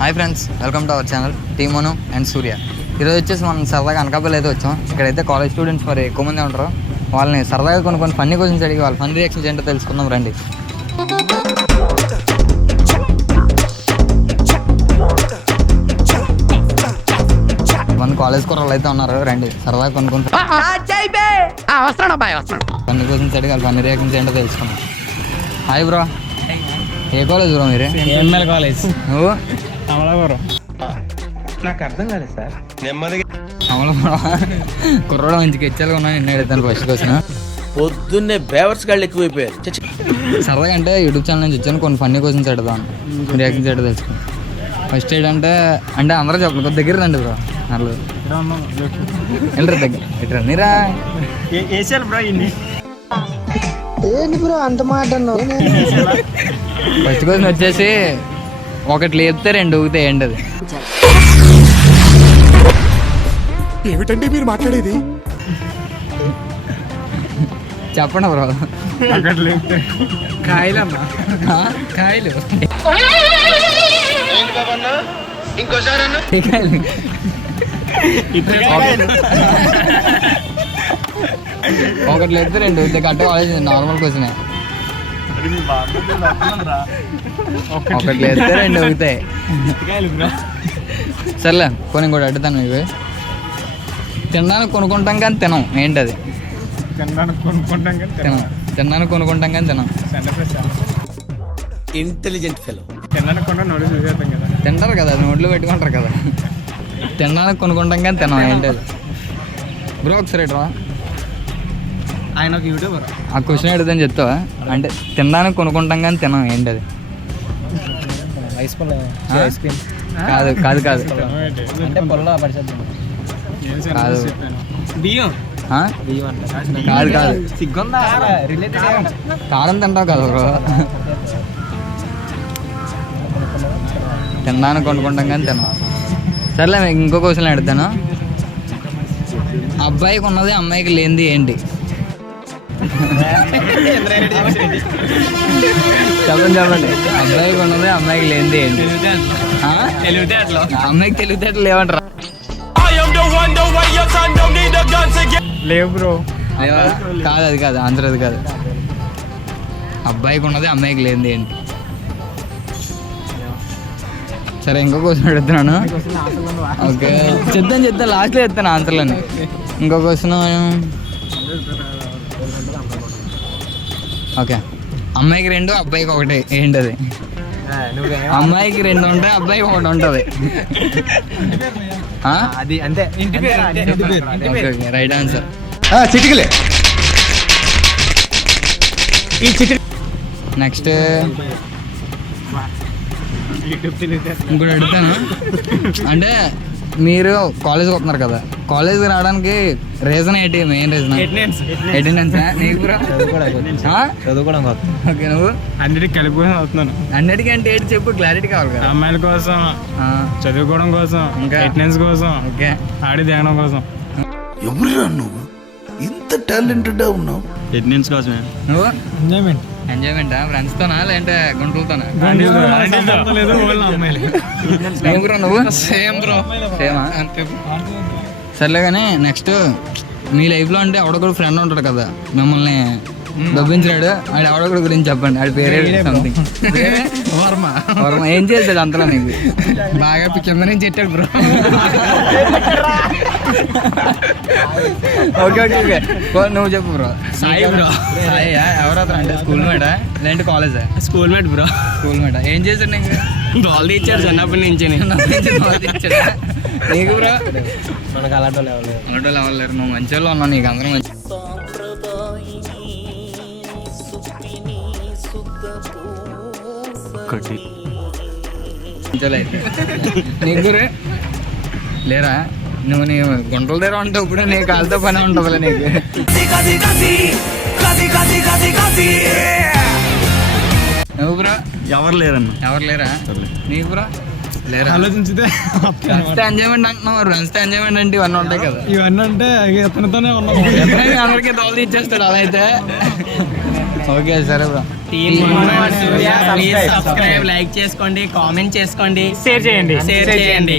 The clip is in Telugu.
Hi friends, welcome to our channel team Manu and Surya. ఈరోజు వచ్చేసి మనం సరదాగా అనకాపల్లి అయితే వచ్చాం. ఇక్కడైతే కాలేజ్ స్టూడెంట్స్ మరి ఎక్కువ మంది ఉంటారు. వాళ్ళని సరదాగా కొన్ని ఫన్నీ క్వశ్చన్స్ అడిగి వాళ్ళ ఫన్నీ రియాక్షన్స్ ఏంటో తెలుసుకుందాం రండి. మన కాలేజ్ కూరలు అయితే ఉన్నారు, రండి సరదాగా కొన్ని ఫన్నీ క్వశ్చన్స్ అడిగి వాళ్ళ ఫన్నీ రియాక్షన్స్ ఏంటో తెలుసుకుందాం. హాయ్ బ్రో, ఏ కాలేజ్ బ్రో మీరు? ML college. నువ్వు? అమలాపురం. నాకు అర్థం కాలేదు సార్. అమలాపురం. కుర్రోడు మంచి కెచ్చాలుగా ఉన్నాయి. నిన్న అడుగుతాను ఫస్ట్ క్వశ్చన్. పొద్దున్నే బేవర్స్ గాళ్ళు ఎక్కువైపోయారు. సరదాగా అంటే యూట్యూబ్ ఛానల్ నుంచి వచ్చాను, కొన్ని ఫన్నీ క్వశ్చన్స్ అడుగుతాను, రియాక్షన్స్ ఏంటో తెలుసుకుని. ఫస్ట్ ఏంటంటే అందరూ చెప్పండి, కొద్ది దగ్గర రండి బ్రో. అసలు వెళ్ళరు దగ్గర ఎట్రా నీరా వేసారు బ్రో. ఇన్ని ఏంటి బ్రో అంత మాట అన్నావు? ఫస్ట్ క్వశ్చన్ వచ్చేసి ఒకటి లేపితే రెండు ఊగితే ఏంటి అది? ఏమిటండి మీరు మాట్లాడేది? చెప్పండి బ్రో. అక్కడ లేకపోతే కాయలు అమ్మా, కాయలు. ఒకటి లేపితే రెండు ఊగితే కట్టే కాలేజ్ నార్మల్ క్వశ్చన్. ఒకటి లేపితే రెండు ఊగుతాయి. సర్లే కొన్ని కూడా అడుగుతాను. ఇవి తినడానికి కొనుక్కుంటాం కానీ తినం, ఏంటది? తినడానికి కొనుక్కుంటాం కానీ తినం. తినడానికి కొనుక్కుంటాం కానీ తినం. Intelligent fellow. తినడానికి కొన్నా నోడి చూసేస్తాం కదా. తింటారు కదా, అది నోట్లో పెట్టుకుంటారు కదా. తినడానికి కొనుక్కుంటాం కానీ తినం, ఏంటది బ్రో? ఒకసారి రా. ఆయన ఒక యూట్యూబర్. ఆ క్వశ్చన్ అడుగుతాను చెప్తావా? అంటే తినడానికి కొనుక్కుంటాం కానీ తినం, ఏంటది? Ice cream. కాదు కాదు కాదు అంటే పొలంలో పరిచయం కాదు. బియ్యం. కాదు కాదు సిగ్గుందా? రిలేటెడ్ కారం తింటావు కదా బ్రో. తినడానికి కొనుక్కుంటాం కానీ తినం. సర్లే ఇంకో క్వశ్చన్ అడుగుతాను. అబ్బాయికి ఉన్నది అమ్మాయికి లేనిది ఏంటి? చెప్పండి. అబ్బాయికి ఉన్నది అమ్మాయికి లేనిది ఏంటి? అమ్మాయికి తెలివితేటలు లేవంటారా? లేవు బ్రో. కాదు, అది కాదు ఆన్సర్, అది కాదు. అబ్బాయికి ఉన్నది అమ్మాయికి లేనిది ఏంటి? సరే ఇంకో క్వశ్చన్ అడుగుతున్నాను. ఓకే చెప్తాను లాస్ట్లో చెప్తాను ఆన్సర్లని. ఇంకో క్వశ్చన్. ఓకే, అమ్మాయికి రెండు అబ్బాయికి ఒకటి, ఏంటది? అమ్మాయికి రెండు ఉంటాయి, అబ్బాయికి ఒకటి ఉంటుంది. అది అంతే. Right answer. చిటికలే. నెక్స్ట్ ఇంకోటి అడుగుతాను. అంటే మీరు కాలేజ్కి వస్తున్నారు కదా, కాలేజ్కి రావడానికి రీజన్ ఏంటి? Main reason attendance. నీకు బ్రో? చదువుకోవడం. ఓకే, నువ్వు? అన్నిటికి కలిపి అవుతున్నాను. అన్నిటికీ అంటే ఏంటి చెప్పు, క్లారిటీ కావాలి కదా. అమ్మాయిల కోసం, చదువుకోవడం కోసం, ఇంకా అటెండెన్స్ కోసం, ఓకే, ఆడి దిగడం కోసం. ఎవరురా నువ్వు ఇంత టాలెంటెడ్ ఉన్నావు? అటెండెన్స్ కోసమే. నువ్వు? ఎంజాయ్మెంట్. ఎంజాయ్మెంటా? ఫ్రెండ్స్తోనా లేదంటే గుంటలతోనా? ఏం బ్రో నువ్వు? Same bro. సేమా? సర్లే కానీ నెక్స్ట్ మీ లైఫ్లో అంటే ఎవడొకడు ఫ్రెండ్ ఉంటాడు కదా మిమ్మల్ని దబ్బించాడు, ఆడు ఎవడొకడు గురించి చెప్పండి. ఆడి పేరే సంథింగ్. వర్మ. వర్మ ఏం చేస్తాడు అంతలో నీకు? బాగా కింద నుంచి ఎట్టాడు బ్రో. ఓకే ఓకే ఓకే, నువ్వు చెప్పు బ్రో. సాయి బ్రో. సాయి ఎవరవుతారు? అంటే స్కూల్ మేటా లేదంటే కాలేజా? School mate bro. స్కూల్ మేటా. ఏం చేశాడు నీకు? బాల్ తెచ్చాడు చిన్నప్పటి నుంచి. నీకు బ్రో? మనకు అలాంటి అలాంటి ఎవరు? నువ్వు మంచి వాళ్ళు ఉన్నావు, నీకు అందరూ మంచి. నీకు గురు లేరా? నువ్వు నీ గుంటల దగ్గర ఉంటావు, ఇప్పుడు నీ కాళ్ళతో పని ఉంటుందిలే నీకు. నువ్వు బ్రో? ఎవరు లేరన్న. ఎవరు లేరా? నీకు బ్రో? లేరా? ఆలోచించితే ఎంజాయ్మెంట్ అంటున్నావు. ఫ్రెండ్స్తో ఎంజాయ్మెంట్ అంటే ఇవన్నీ ఉంటాయి కదా. ఇవన్నీ అంటే అతనితోనే ఉన్నాం. అందరికీ దోలు తీచ్చేస్తాడు అలా అయితే. ఓకే సరే బ్రో. సబ్స్క్రైబ్, లైక్ చేసుకోండి, కామెంట్ చేసుకోండి, షేర్ చేయండి.